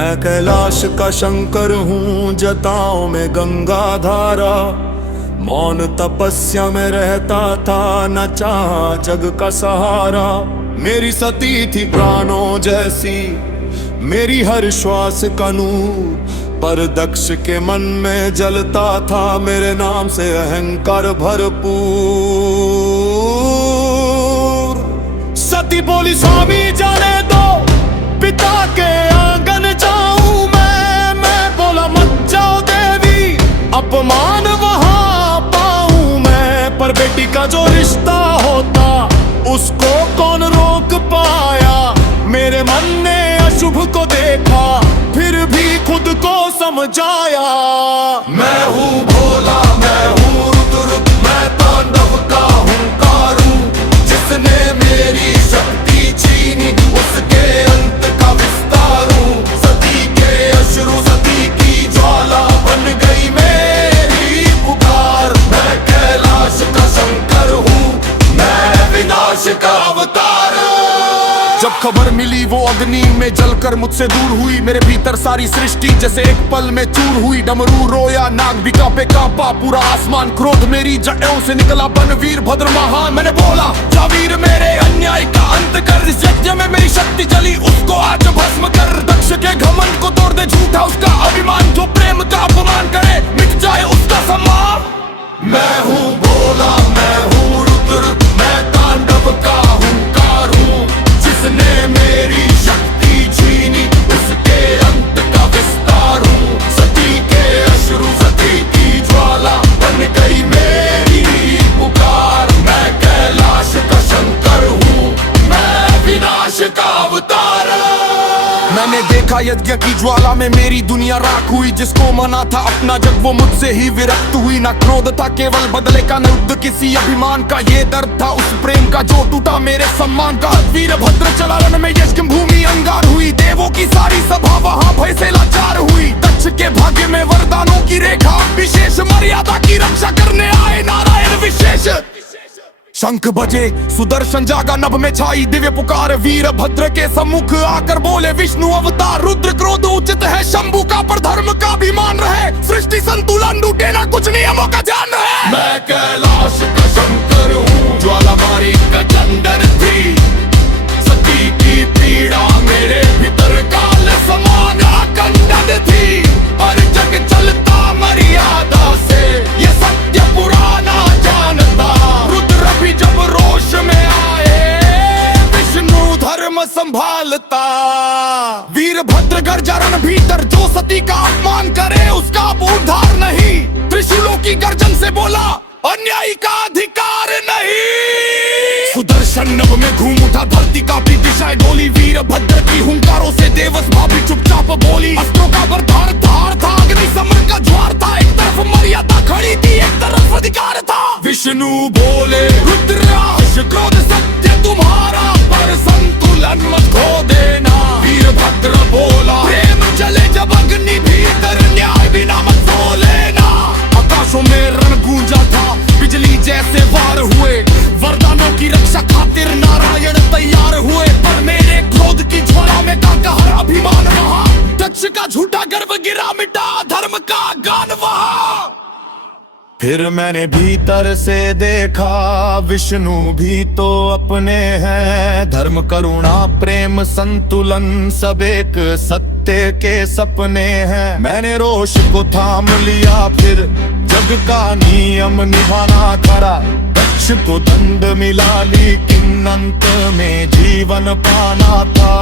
मैं कैलाश का शंकर हूँ, जटाओं में गंगा धारा। मौन तपस्या में रहता था, न चाहा जग का सहारा। मेरी सती थी प्राणों जैसी, मेरी हर श्वास का नूर। पर दक्ष के मन में जलता था मेरे नाम से अहंकार भरपूर। सती बोली स्वामी जाने दो, पिता के आंगन जाऊं मैं बोला मत जाओ देवी, अपमान वहां पाऊं मैं। पर बेटी का जो रिश्ता होता उसको कौन रोक पाया। मेरे मन ने अशुभ को देखा, फिर भी खुद को समझाया। मैं हूँ भोला, मैं हूँ रुद्र, मैं तांडव का हुंकार हूँ। जिसने मेरी शक्ति छीनी उसके अंत का विस्तार हूँ। सती के अश्रु, सती की ज्वाला बन गई मेरी पुकार। मैं कैलाश का शंकर हूँ, मैं विनाश का अवतार। जब खबर मिली वो अग्नि में जलकर मुझसे दूर हुई, मेरे भीतर सारी सृष्टि जैसे एक पल में चूर हुई। डमरू रोया, नाग भी कांपे कांपा पूरा आसमान। क्रोध मेरी जड़ों से निकला बन वीर भद्र महान। मैंने बोला जा वीर मेरे अन्याय का अंत कर। इस यज्ञ में मेरी शक्ति जली उसको आज भस्म कर। दक्ष के घमंड को तोड़ दे, झूठा उसका अभिमान। जो प्रेम का अपमान करे मिट जाए उसका सम्मान। मैं हूँ भोला, मैं हूँ रुद्र, मैं तांडव का हुंकार हूँ। जिसने मेरी शक्ति छीनी उसके अंत का विस्तार हूँ। सती के अश्रु, सती की ज्वाला बन गई मेरी पुकार। मैं कैलाश का शंकर हूँ, मैं विनाश का अवतार। मैंने देखा यज्ञ की ज्वाला में मेरी दुनिया राख हुई। जिसको मना था अपना जग वो मुझसे ही विरक्त हुई। ना क्रोध था केवल बदले का, न युद्ध किसी अभिमान का। ये दर्द था उस प्रेम का जो टूटा मेरे सम्मान का। वीर भद्र चला रण में यज्ञ भूमि अंगार हुई। देवों की सारी सभा वहां भय से लाचार हुई। दक्ष के भाग्य में वरदानों की रेखा, विशेष मर्यादा की रक्षा करने आए नारायण विशेष। शंख बजे, सुदर्शन जागा, नभ में छाई दिव्य पुकार। वीर भद्र के सम्मुख आकर बोले विष्णु अवतार। रुद्र क्रोध उचित है शंभु का, पर धर्म का अभिमान रहे। सृष्टि संतुलन टूटे ना, कुछ नियमों का ध्यान रहे। मैं कैलाश का शंकर हूँ, ज्वाला मारी का चंदन थी। सती की पीड़ा मेरे भीतर काल समान आकंदन थी। पर जग चलता मर्यादा से, ये सत्य पुराना जानता। रुद्र भी जब रोष में आए, विष्णु धर्म संभालता। वीरभद्र गर्जा रण भीतर, जो सती का अपमान करे उसका अब उद्धार नहीं। त्रिशूलों की गर्जन से बोला अन्यायी का अधिकार नहीं। सुदर्शन नभ में घूम उठा, धरती कांपी, दिशाएं डोली। वीरभद्र की हुंकारों से देवस भाभी चुपचाप बोली। अस्त्रों का बरधार धार था, अग्नि समर का ज्वार था। एक तरफ मर्यादा खड़ी थी, एक तरफ अधिकार था। विष्णु बोले रुद्राक्ष क्रोध सत्य तुम्हारा, पर संतुलन मत खो देना। वीरभद्र बोला प्रेम चले जब अग्नि भीतर, न्याय बिना मत सो लेना। आकाशों में रण गूंजा था, बिजली जैसे वार हुए। वरदानों की रक्षा खातिर नारायण तैयार हुए। पर मेरे क्रोध की ज्वाला में कांका हर अभिमान वहां। दक्ष का झूठा गर्व गिरा, मिटा धर्म का गान वहां। फिर मैंने भीतर से देखा, विष्णु भी तो अपने हैं। धर्म करुणा प्रेम संतुलन सब एक सत्य के सपने हैं। मैंने रोष को थाम लिया, फिर जग का नियम निभाना करा। दक्ष को दंड मिला, लेकिन अंत में जीवन पाना था।